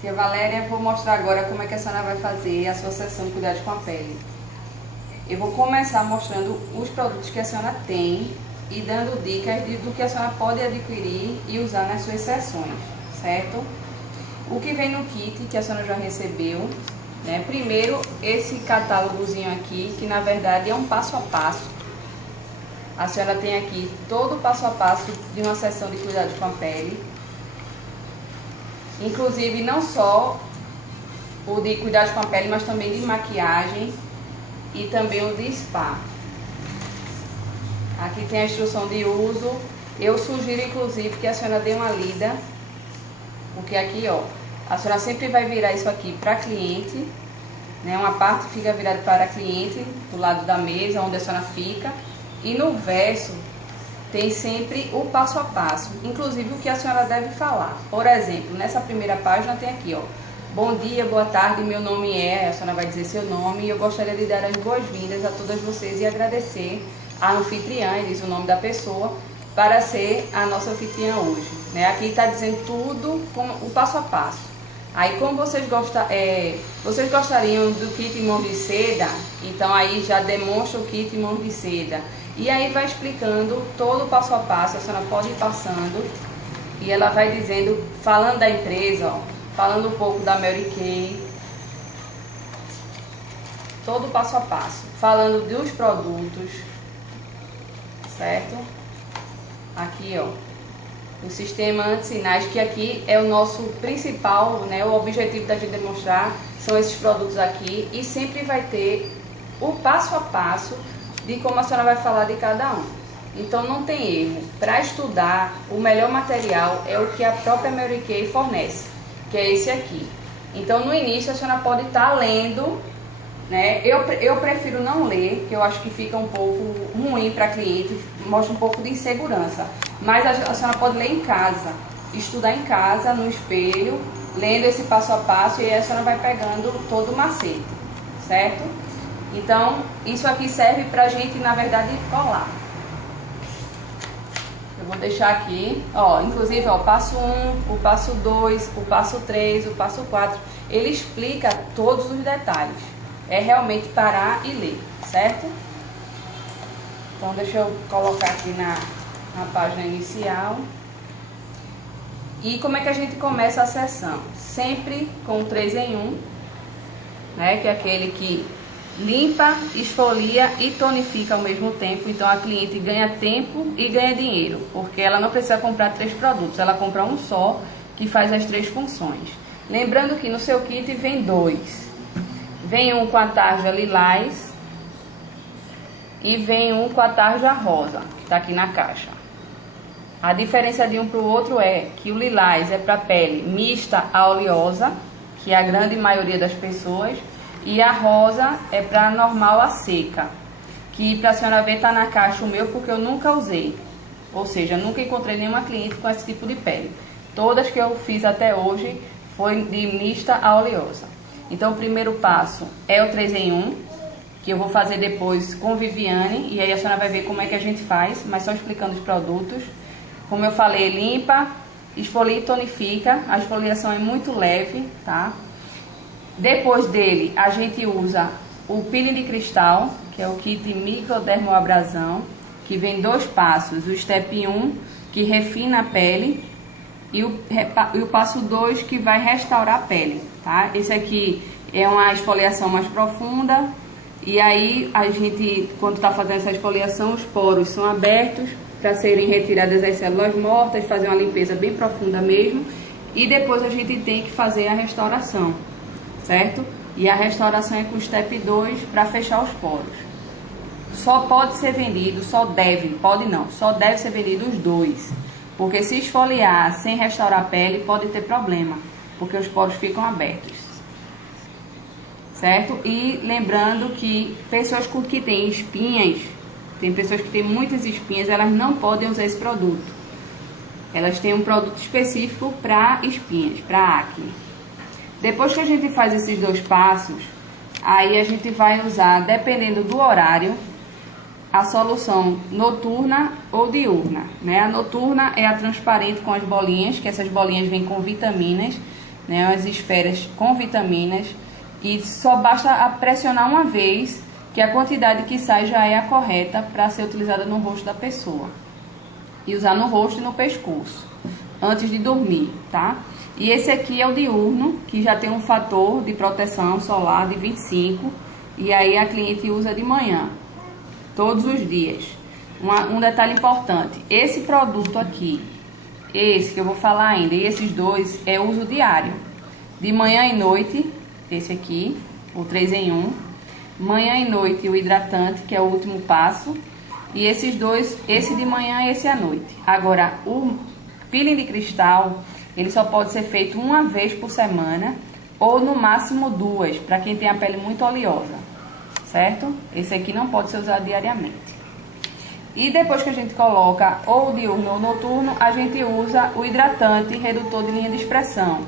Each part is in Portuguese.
Tia Valéria, vou mostrar agora como é que a senhora vai fazer a sua sessão de cuidados com a pele. Eu vou começar mostrando os produtos que a senhora tem e dando dicas do que a senhora pode adquirir e usar nas suas sessões, certo? O que vem no kit que a senhora já recebeu, né? Primeiro, esse catálogozinho aqui, que na verdade é um passo a passo. A senhora tem aqui todo o passo a passo de uma sessão de cuidados com a pele. Inclusive, não só o de cuidados com a pele, mas também de maquiagem e também o de spa. Aqui tem a instrução de uso. Eu sugiro, inclusive, que a senhora dê uma lida, porque aqui, ó, a senhora sempre vai virar isso aqui para cliente, né? Uma parte fica virada para cliente, do lado da mesa, onde a senhora fica, e no verso tem sempre o passo a passo, inclusive o que a senhora deve falar. Por exemplo, nessa primeira página tem aqui, ó, bom dia, boa tarde, meu nome é, a senhora vai dizer seu nome, e eu gostaria de dar as boas-vindas a todas vocês e agradecer a anfitriã, diz o nome da pessoa, para ser a nossa anfitriã hoje, né? Aqui está dizendo tudo, com o passo a passo. Aí, como vocês gostariam do kit mãos de seda, então aí já demonstra o kit mãos de seda. E aí vai explicando todo o passo a passo, a senhora pode ir passando. E ela vai dizendo, falando da empresa, ó, falando um pouco da Mary Kay. Todo o passo a passo. Falando dos produtos, certo? Aqui, ó, o sistema anti-sinais, que aqui é o nosso principal, né, o objetivo da gente demonstrar, são esses produtos aqui. E sempre vai ter o passo a passo de como a senhora vai falar de cada um. Então não tem erro. Para estudar, o melhor material é o que a própria Mary Kay fornece, que é esse aqui. Então no início a senhora pode estar lendo, né? Eu prefiro não ler, que eu acho que fica um pouco ruim para cliente, mostra um pouco de insegurança. Mas a senhora pode ler em casa, estudar em casa, no espelho, lendo esse passo a passo, e aí a senhora vai pegando todo o macete, certo? Então, isso aqui serve pra gente, na verdade, colar. Eu vou deixar aqui, ó, inclusive, ó, o passo 1, o passo 2, o passo 3, o passo 4. Ele explica todos os detalhes. É realmente parar e ler, certo? Então, deixa eu colocar aqui na página inicial. E como é que a gente começa a sessão? Sempre com 3 em 1, né? Que é aquele que limpa, esfolia e tonifica ao mesmo tempo. Então a cliente ganha tempo e ganha dinheiro, porque ela não precisa comprar 3 produtos, ela compra um só que faz as 3 funções. Lembrando que no seu kit vem 2. Vem um com a tarja lilás e vem um com a tarja rosa, que está aqui na caixa. A diferença de um para o outro é que o lilás é para pele mista a oleosa, que é a grande maioria das pessoas, e a rosa é para normal a seca, que para a senhora ver está na caixa o meu, porque eu nunca usei. Ou seja, nunca encontrei nenhuma cliente com esse tipo de pele. Todas que eu fiz até hoje foi de mista a oleosa. Então o primeiro passo é o 3 em 1, que eu vou fazer depois com Viviane, e aí a senhora vai ver como é que a gente faz, mas só explicando os produtos. Como eu falei, limpa, esfolia e tonifica. A esfoliação é muito leve, tá? Depois dele, a gente usa o peeling de cristal, que é o kit microdermoabrasão, que vem 2 passos. O step 1, que refina a pele, e o passo 2, que vai restaurar a pele, tá? Esse aqui é uma esfoliação mais profunda, e aí a gente, quando está fazendo essa esfoliação, os poros são abertos para serem retiradas as células mortas, fazer uma limpeza bem profunda mesmo, e depois a gente tem que fazer a restauração, certo? E a restauração é com o step 2 para fechar os poros. Só pode ser vendido, só deve ser vendido os 2. Porque se esfoliar sem restaurar a pele, pode ter problema, porque os poros ficam abertos. Certo? E lembrando que pessoas que têm espinhas, tem pessoas que têm muitas espinhas, elas não podem usar esse produto. Elas têm um produto específico para espinhas, para acne. Depois que a gente faz esses 2 passos, aí a gente vai usar, dependendo do horário, a solução noturna ou diurna, né? A noturna é a transparente com as bolinhas, que essas bolinhas vêm com vitaminas, né, as esferas com vitaminas, e só basta pressionar uma vez, que a quantidade que sai já é a correta para ser utilizada no rosto da pessoa. E usar no rosto e no pescoço, antes de dormir, tá? E esse aqui é o diurno, que já tem um fator de proteção solar de 25, e aí a cliente usa de manhã, todos os dias. Um detalhe importante, esse produto aqui, esse que eu vou falar ainda, e esses dois é uso diário, de manhã e noite, esse aqui, o 3 em 1, manhã e noite o hidratante, que é o último passo, e esses dois, esse de manhã e esse à noite. Agora, o peeling de cristal, ele só pode ser feito uma vez por semana, ou no máximo 2, para quem tem a pele muito oleosa, certo? Esse aqui não pode ser usado diariamente. E depois que a gente coloca ou diurno ou noturno, a gente usa o hidratante redutor de linha de expressão,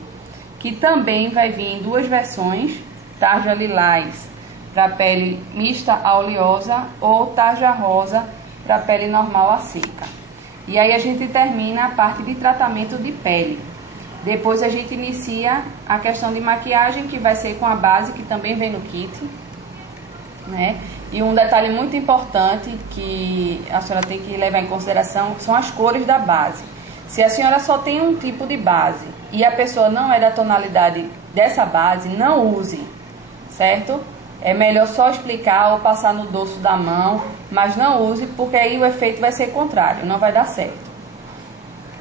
que também vai vir em duas versões, tarja lilás para pele mista a oleosa ou tarja rosa para pele normal a seca. E aí a gente termina a parte de tratamento de pele. Depois a gente inicia a questão de maquiagem, que vai ser com a base, que também vem no kit, né? E um detalhe muito importante que a senhora tem que levar em consideração são as cores da base. Se a senhora só tem um tipo de base e a pessoa não é da tonalidade dessa base, não use, certo? É melhor só explicar ou passar no dorso da mão, mas não use, porque aí o efeito vai ser contrário, não vai dar certo.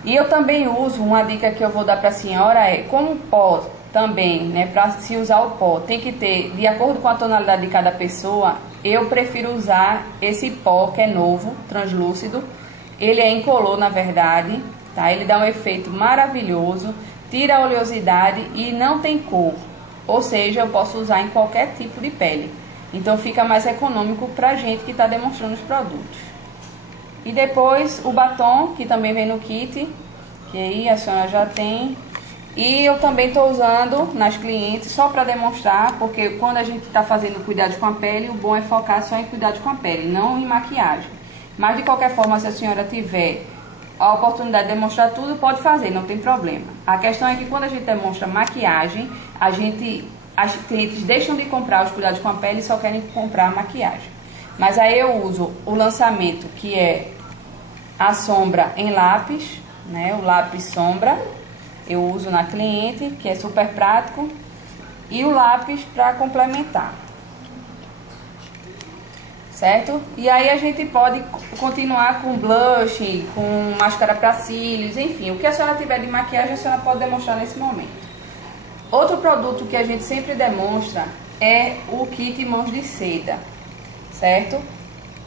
E eu também uso, uma dica que eu vou dar para a senhora é, como pó também, né, para se usar o pó, tem que ter, de acordo com a tonalidade de cada pessoa, eu prefiro usar esse pó que é novo, translúcido, ele é incolor na verdade, tá? Ele dá um efeito maravilhoso, tira a oleosidade e não tem cor, ou seja, eu posso usar em qualquer tipo de pele, então fica mais econômico para a gente que está demonstrando os produtos. E depois o batom, que também vem no kit, que aí a senhora já tem. E eu também estou usando nas clientes só para demonstrar, porque quando a gente está fazendo cuidados com a pele, o bom é focar só em cuidados com a pele, não em maquiagem. Mas de qualquer forma, se a senhora tiver a oportunidade de demonstrar tudo, pode fazer, não tem problema. A questão é que quando a gente demonstra maquiagem, as clientes deixam de comprar os cuidados com a pele e só querem comprar a maquiagem. Mas aí eu uso o lançamento, que é a sombra em lápis, né? O lápis sombra, eu uso na cliente, que é super prático, e o lápis para complementar, certo? E aí a gente pode continuar com blush, com máscara para cílios, enfim, o que a senhora tiver de maquiagem a senhora pode demonstrar nesse momento. Outro produto que a gente sempre demonstra é o kit mãos de seda, certo?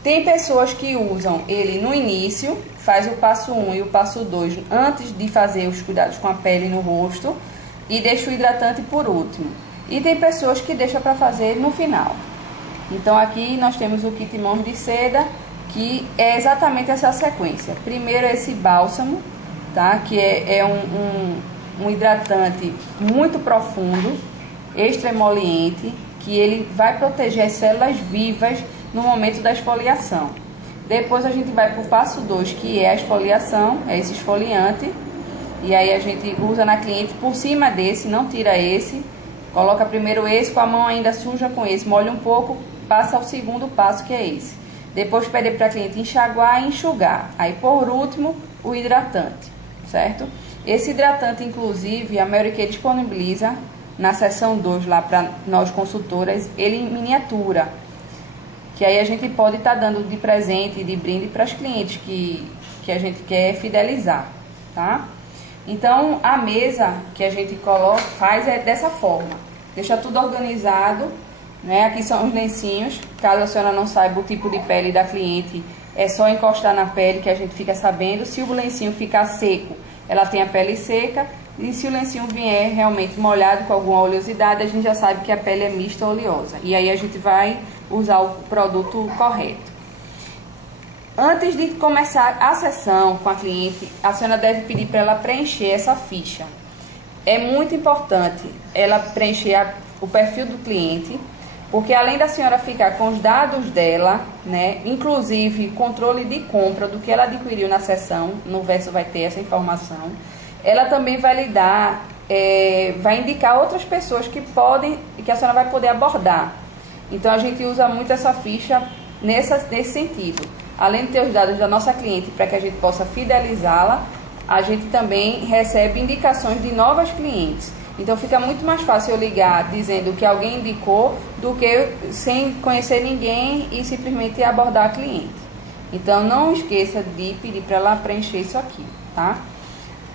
Tem pessoas que usam ele no início, faz o passo 1 e o passo 2 antes de fazer os cuidados com a pele no rosto e deixa o hidratante por último. E tem pessoas que deixam para fazer no final. Então aqui nós temos o kit mãos de seda, que é exatamente essa sequência. Primeiro esse bálsamo, tá? Que é um hidratante muito profundo, extra emoliente, que ele vai proteger as células vivas no momento da esfoliação. Depois a gente vai para o passo 2, que é a esfoliação, é esse esfoliante. E aí a gente usa na cliente por cima desse, não tira esse. Coloca primeiro esse, com a mão ainda suja com esse, molha um pouco, passa ao segundo passo, que é esse. Depois pede para a cliente enxaguar e enxugar. Aí por último, o hidratante, certo? Esse hidratante, inclusive, a Mary Kay disponibiliza na seção 2 lá para nós consultoras, ele em miniatura, que aí a gente pode estar dando de presente e de brinde para as clientes que a gente quer fidelizar, tá? Então a mesa que a gente faz é dessa forma, deixa tudo organizado, né? Aqui são os lencinhos, caso a senhora não saiba o tipo de pele da cliente, é só encostar na pele que a gente fica sabendo. Se o lencinho ficar seco, ela tem a pele seca, e se o lencinho vier realmente molhado com alguma oleosidade, a gente já sabe que a pele é mista ou oleosa. E aí a gente vai usar o produto correto. Antes de começar a sessão com a cliente, a senhora deve pedir para ela preencher essa ficha. É muito importante ela preencher o perfil do cliente, porque além da senhora ficar com os dados dela, né, inclusive controle de compra do que ela adquiriu na sessão, no verso vai ter essa informação, ela também vai lhe dar vai indicar outras pessoas que a senhora vai poder abordar. Então a gente usa muito essa ficha nesse sentido. Além de ter os dados da nossa cliente para que a gente possa fidelizá-la, a gente também recebe indicações de novas clientes. Então fica muito mais fácil eu ligar dizendo que alguém indicou do que sem conhecer ninguém e simplesmente abordar a cliente. Então não esqueça de pedir para ela preencher isso aqui, tá?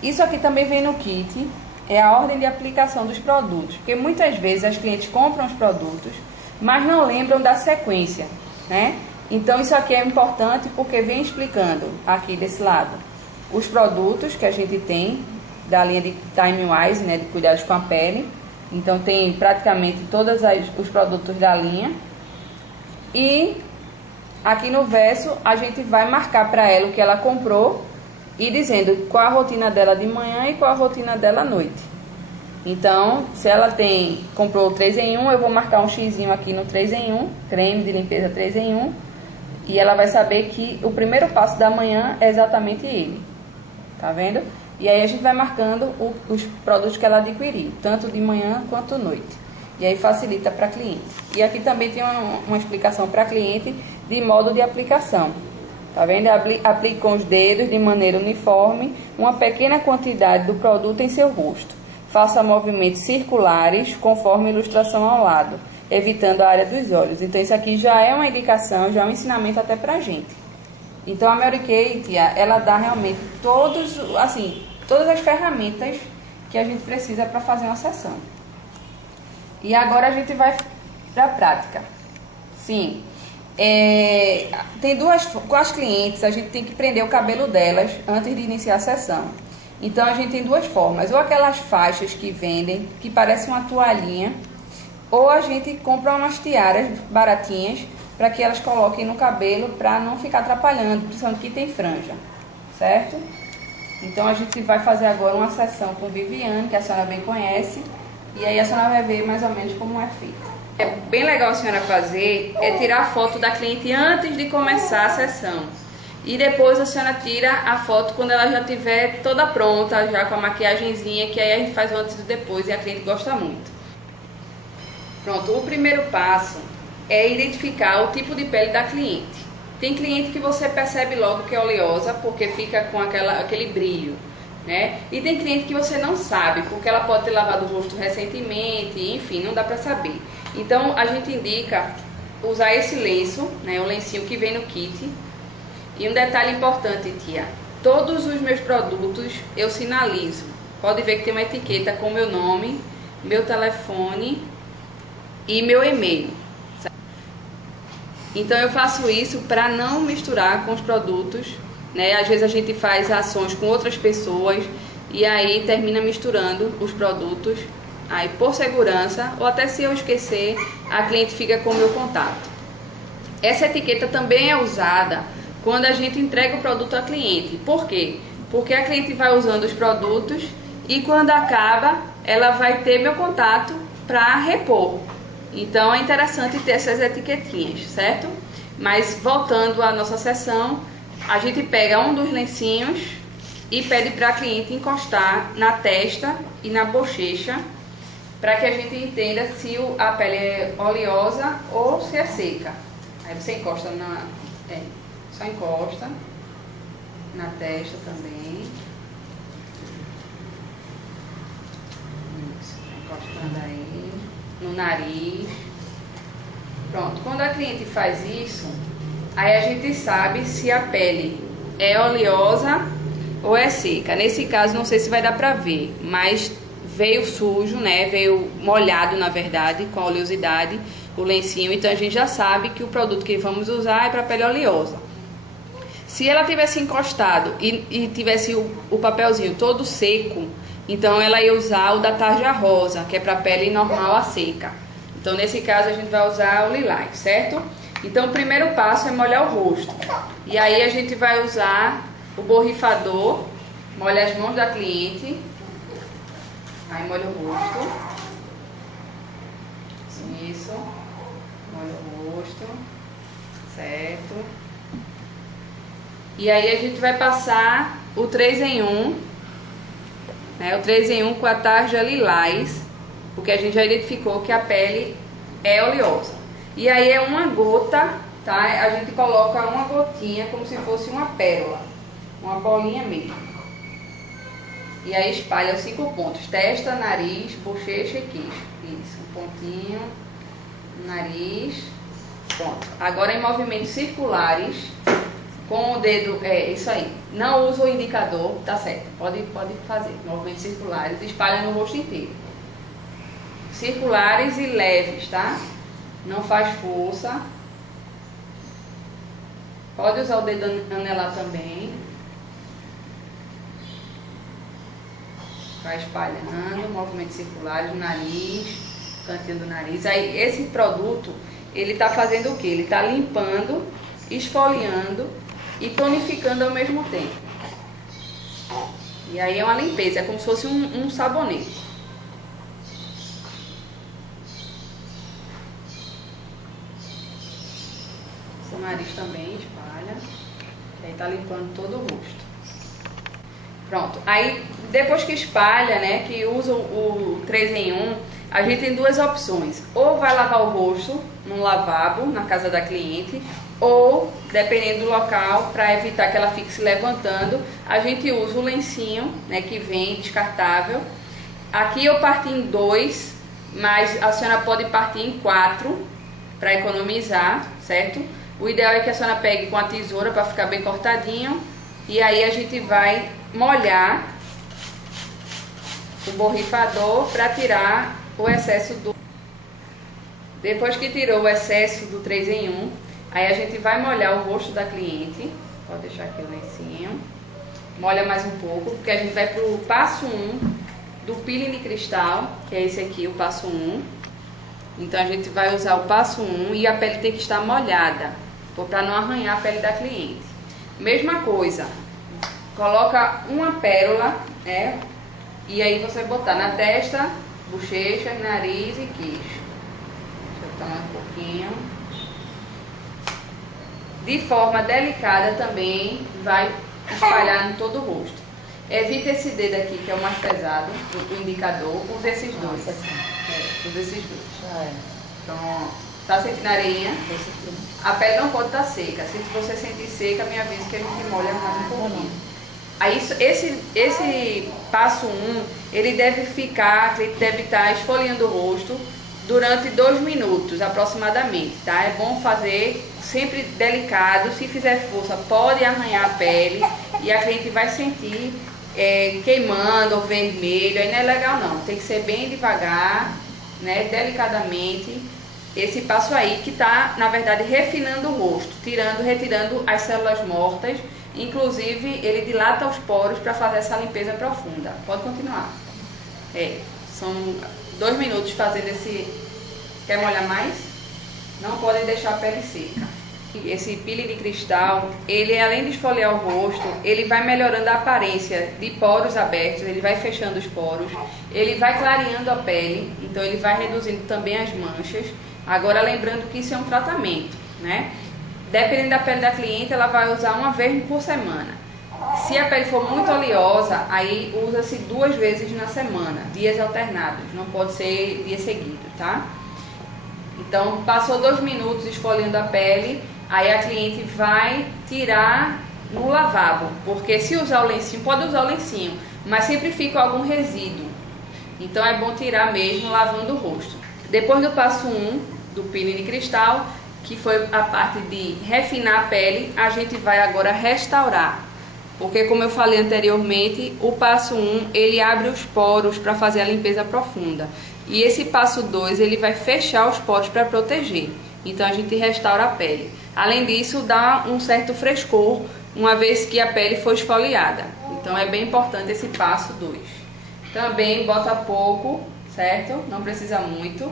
Isso aqui também vem no kit, é a ordem de aplicação dos produtos, porque muitas vezes as clientes compram os produtos, mas não lembram da sequência, né? Então isso aqui é importante porque vem explicando aqui desse lado os produtos que a gente tem da linha de Time Wise, né, de cuidados com a pele. Então tem praticamente todos os produtos da linha. E aqui no verso a gente vai marcar para ela o que ela comprou e dizendo qual a rotina dela de manhã e qual a rotina dela à noite. Então, se ela comprou 3 em 1, eu vou marcar um xizinho aqui no 3 em 1, creme de limpeza 3 em 1, e ela vai saber que o primeiro passo da manhã é exatamente ele. Tá vendo? E aí a gente vai marcando os produtos que ela adquiriu, tanto de manhã quanto à noite. E aí facilita para a cliente. E aqui também tem uma explicação para a cliente de modo de aplicação. Tá vendo? Aplique com os dedos de maneira uniforme uma pequena quantidade do produto em seu rosto. Faça movimentos circulares conforme a ilustração ao lado, evitando a área dos olhos. Então isso aqui já é uma indicação, já é um ensinamento até pra gente. Então a Mary Kate, ela dá realmente todas as ferramentas que a gente precisa para fazer uma sessão. E agora a gente vai para a prática. Sim. Com as clientes, a gente tem que prender o cabelo delas antes de iniciar a sessão. Então a gente tem duas formas, ou aquelas faixas que vendem, que parecem uma toalhinha, ou a gente compra umas tiaras baratinhas para que elas coloquem no cabelo para não ficar atrapalhando, principalmente que tem franja, certo? Então a gente vai fazer agora uma sessão com Viviane, que a senhora bem conhece, e aí a senhora vai ver mais ou menos como é feito. É bem legal a senhora fazer, tirar a foto da cliente antes de começar a sessão. E depois a senhora tira a foto quando ela já estiver toda pronta, já com a maquiagenzinha, que aí a gente faz o antes e depois e a cliente gosta muito. Pronto, o primeiro passo é identificar o tipo de pele da cliente. Tem cliente que você percebe logo que é oleosa, porque fica com aquele brilho, né? E tem cliente que você não sabe, porque ela pode ter lavado o rosto recentemente, enfim, não dá pra saber. Então a gente indica usar esse lenço, né? O lencinho que vem no kit. E um detalhe importante, tia, todos os meus produtos eu sinalizo. Pode ver que tem uma etiqueta com meu nome, meu telefone e meu e-mail. Então eu faço isso para não misturar com os produtos, né? Às vezes a gente faz ações com outras pessoas e aí termina misturando os produtos. Aí por segurança, ou até se eu esquecer, a cliente fica com o meu contato. Essa etiqueta também é usada quando a gente entrega o produto à cliente. Por quê? Porque a cliente vai usando os produtos e quando acaba, ela vai ter meu contato para repor. Então é interessante ter essas etiquetinhas, certo? Mas voltando à nossa sessão, a gente pega um dos lencinhos e pede para a cliente encostar na testa e na bochecha para que a gente entenda se a pele é oleosa ou se é seca. Aí você encosta só encosta na testa também. Isso, encostando aí no nariz. Pronto, quando a cliente faz isso, aí a gente sabe se a pele é oleosa ou é seca. Nesse caso, não sei se vai dar pra ver, mas veio sujo, né? Veio molhado, na verdade, com a oleosidade, o lencinho. Então a gente já sabe que o produto que vamos usar é para pele oleosa. Se ela tivesse encostado e tivesse o papelzinho todo seco, então ela ia usar o da tarja rosa, que é para pele normal a seca. Então nesse caso a gente vai usar o lilás, certo? Então o primeiro passo é molhar o rosto. E aí a gente vai usar o borrifador, molha as mãos da cliente, aí molha o rosto. Isso, molha o rosto, certo? E aí a gente vai passar o 3 em 1 né? O 3 em 1 com a tarja lilás, porque a gente já identificou que a pele é oleosa. E aí é uma gota, tá? A gente coloca uma gotinha como se fosse uma pérola, uma bolinha mesmo. E aí espalha os 5 pontos: testa, nariz, bochecha e queixo. Isso, um pontinho, nariz, pronto. Agora em movimentos circulares, com o dedo, isso aí. Não usa o indicador, tá certo. Pode fazer. Movimentos circulares, espalha no rosto inteiro. Circulares e leves, tá? Não faz força. Pode usar o dedo anelar também. Vai espalhando, movimentos circulares, nariz, cantinho do nariz. Aí esse produto, ele tá fazendo o quê? Ele tá limpando, esfoliando e tonificando ao mesmo tempo. E aí é uma limpeza, é como se fosse um sabonete. O nariz também espalha, que aí tá limpando todo o rosto. Pronto, aí depois que espalha, né, que usa o 3 em 1, a gente tem duas opções: ou vai lavar o rosto no lavabo, na casa da cliente, ou, dependendo do local, para evitar que ela fique se levantando, a gente usa o lencinho, né, que vem descartável. Aqui eu parti em 2, mas a senhora pode partir em 4 para economizar, certo? O ideal é que a senhora pegue com a tesoura para ficar bem cortadinho. E aí a gente vai molhar o borrifador para tirar o excesso do... Depois que tirou o excesso do 3 em 1, aí a gente vai molhar o rosto da cliente. Pode deixar aqui o lencinho. Molha mais um pouco, porque a gente vai para o passo 1 do peeling de cristal, que é esse aqui, o passo 1. Então a gente vai usar o passo 1 e a pele tem que estar molhada, para não arranhar a pele da cliente. Mesma coisa, coloca uma pérola, né? E aí você vai botar na testa, bochecha, nariz e queixo. Deixa eu tomar um pouquinho. De forma delicada também, vai espalhar em todo o rosto. Evita esse dedo aqui, que é o mais pesado, o indicador. Use esses dois. Use esses dois. Pronto. Tá sentindo areinha? A pele não pode estar seca. Se você sentir seca, me avisa que a gente molha mais um pouquinho. Aí esse passo 1, ele deve estar esfoliando o rosto durante 2 minutos aproximadamente, tá? É bom fazer sempre delicado. Se fizer força, pode arranhar a pele e a cliente vai sentir queimando ou vermelho. Aí não é legal não. Tem que ser bem devagar, né? Delicadamente. Esse passo aí que está, na verdade, refinando o rosto, retirando as células mortas. Inclusive, ele dilata os poros para fazer essa limpeza profunda. Pode continuar. São 2 minutos fazendo esse... Quer molhar mais? Não pode deixar a pele seca. Esse peeling de cristal, ele além de esfoliar o rosto, ele vai melhorando a aparência de poros abertos, ele vai fechando os poros, ele vai clareando a pele, então ele vai reduzindo também as manchas. Agora, lembrando que isso é um tratamento, né? Dependendo da pele da cliente, ela vai usar 1 vez por semana. Se a pele for muito oleosa, aí usa-se 2 vezes na semana, dias alternados, não pode ser dia seguido, tá? Então, passou 2 minutos esfoliando a pele, aí a cliente vai tirar no lavabo, porque se usar o lencinho, pode usar o lencinho, mas sempre fica algum resíduo. Então é bom tirar mesmo lavando o rosto. Depois do passo 1 do peeling de cristal, que foi a parte de refinar a pele, a gente vai agora restaurar. Porque, como eu falei anteriormente, o passo 1, ele abre os poros para fazer a limpeza profunda. E esse passo 2, ele vai fechar os poros para proteger. Então, a gente restaura a pele. Além disso, dá um certo frescor, uma vez que a pele foi esfoliada. Então, é bem importante esse passo 2. Também bota pouco, certo? Não precisa muito.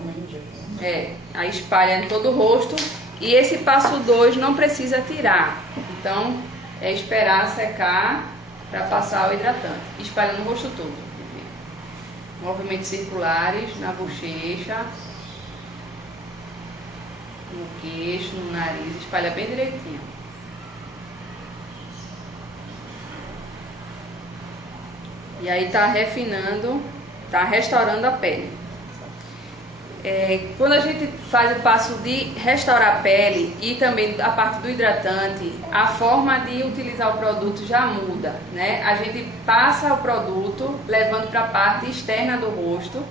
Aí espalha em todo o rosto. E esse passo 2 não precisa tirar. Então, é esperar secar para passar o hidratante. Espalha no rosto todo. Movimentos circulares na bochecha, no queixo, no nariz. Espalha bem direitinho. E aí tá refinando, tá restaurando a pele. Quando a gente faz o passo de restaurar a pele e também a parte do hidratante, a forma de utilizar o produto já muda, né? A gente passa o produto levando para a parte externa do rosto,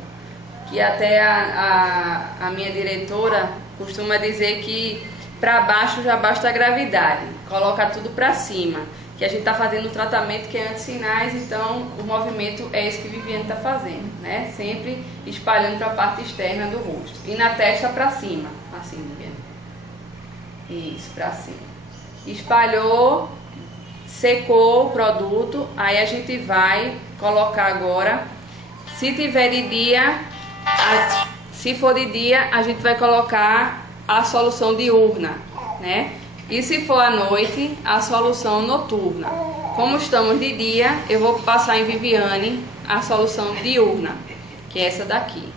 que até a minha diretora costuma dizer que para baixo já basta a gravidade, coloca tudo para cima, que a gente está fazendo um tratamento que é anti-sinais, então o movimento é esse que Viviane está fazendo, né? Sempre espalhando para a parte externa do rosto e na testa para cima, assim, Viviane. Isso, para cima. Espalhou, secou o produto, aí a gente vai colocar agora, se tiver de dia, se for de dia, a gente vai colocar a solução diurna, né? E se for à noite, a solução noturna. Como estamos de dia, eu vou passar em Viviane a solução diurna, que é essa daqui.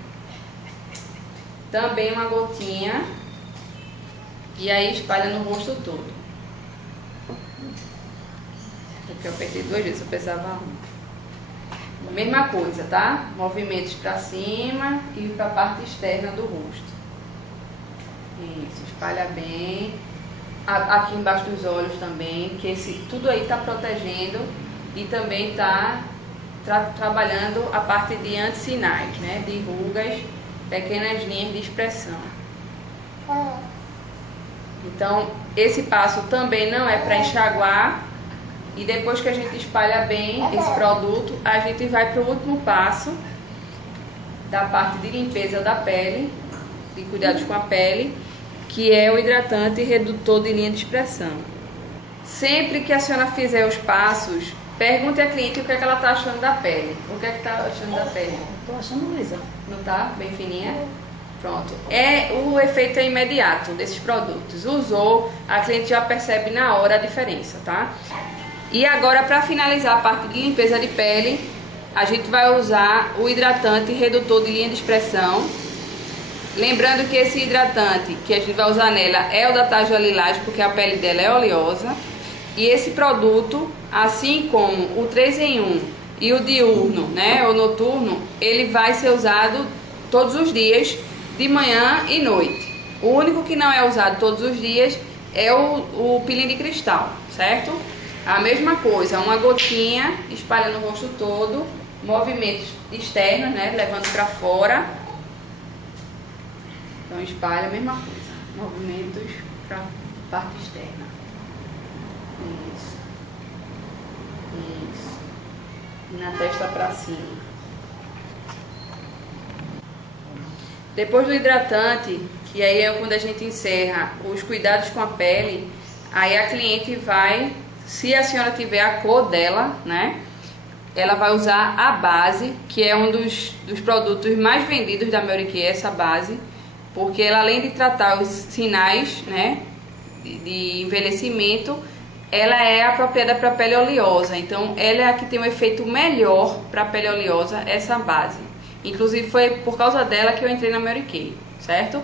Também uma gotinha. E aí espalha no rosto todo. Aqui eu apertei 2 vezes, eu precisava uma. Mesma coisa, tá? Movimentos para cima e para a parte externa do rosto. Isso, espalha bem. Aqui embaixo dos olhos também, que tudo aí está protegendo e também está trabalhando a parte de anti-sinais, né? De rugas, pequenas linhas de expressão. Então, esse passo também não é para enxaguar. E depois que a gente espalha bem esse produto, a gente vai para o último passo da parte de limpeza da pele, de cuidados com a pele, que é o hidratante redutor de linha de expressão. Sempre que a senhora fizer os passos, pergunte à cliente o que é que ela está achando da pele. O que é que está achando da pele? Estou achando lisa. Não está? Bem fininha? Pronto. O efeito é imediato desses produtos. Usou, a cliente já percebe na hora a diferença, tá? E agora, para finalizar a parte de limpeza de pele, a gente vai usar o hidratante redutor de linha de expressão. Lembrando que esse hidratante que a gente vai usar nela é o da Tajo Lilás, porque a pele dela é oleosa. E esse produto, assim como o 3 em 1 e o diurno, né, o noturno, ele vai ser usado todos os dias, de manhã e noite. O único que não é usado todos os dias é o peeling de cristal, certo? A mesma coisa, uma gotinha, espalha no rosto todo, movimentos externos, né, levando para fora. Então espalha a mesma coisa, movimentos para a parte externa. Isso. Isso. E na testa para cima. Depois do hidratante, que aí é quando a gente encerra os cuidados com a pele, aí a cliente vai, se a senhora tiver a cor dela, né, ela vai usar a base, que é um dos produtos mais vendidos da Mary Kay, essa base, porque ela, além de tratar os sinais, né, de envelhecimento, ela é apropriada para a pele oleosa. Então, ela é a que tem um efeito melhor para a pele oleosa, essa base. Inclusive, foi por causa dela que eu entrei na Mary Kay, certo?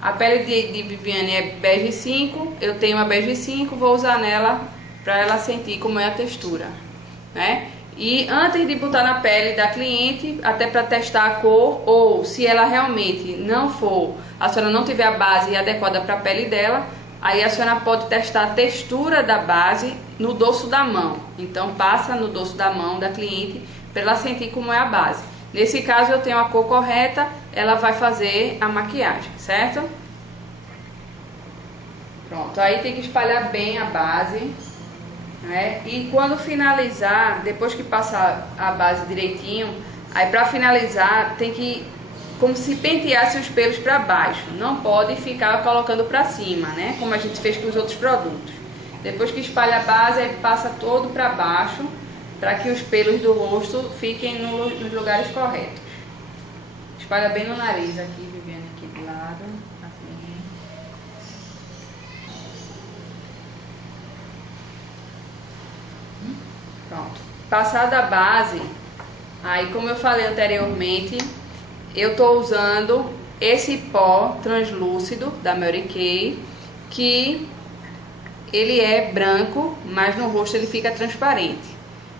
A pele de Viviane é bege 5, eu tenho uma bege 5, vou usar nela para ela sentir como é a textura, né? E antes de botar na pele da cliente, até para testar a cor, ou se ela realmente não for, a senhora não tiver a base adequada para a pele dela, aí a senhora pode testar a textura da base no dorso da mão. Então passa no dorso da mão da cliente para ela sentir como é a base. Nesse caso eu tenho a cor correta, ela vai fazer a maquiagem, certo? Pronto, aí tem que espalhar bem a base. E quando finalizar, depois que passar a base direitinho, aí para finalizar tem que, como se penteasse os pelos para baixo, não pode ficar colocando para cima, né, como a gente fez com os outros produtos. Depois que espalha a base, aí passa todo para baixo, para que os pelos do rosto fiquem nos lugares corretos. Espalha bem no nariz aqui, Viviane, aqui do lado, assim. Pronto. Passada a base, aí como eu falei anteriormente, eu estou usando esse pó translúcido da Mary Kay, que ele é branco, mas no rosto ele fica transparente.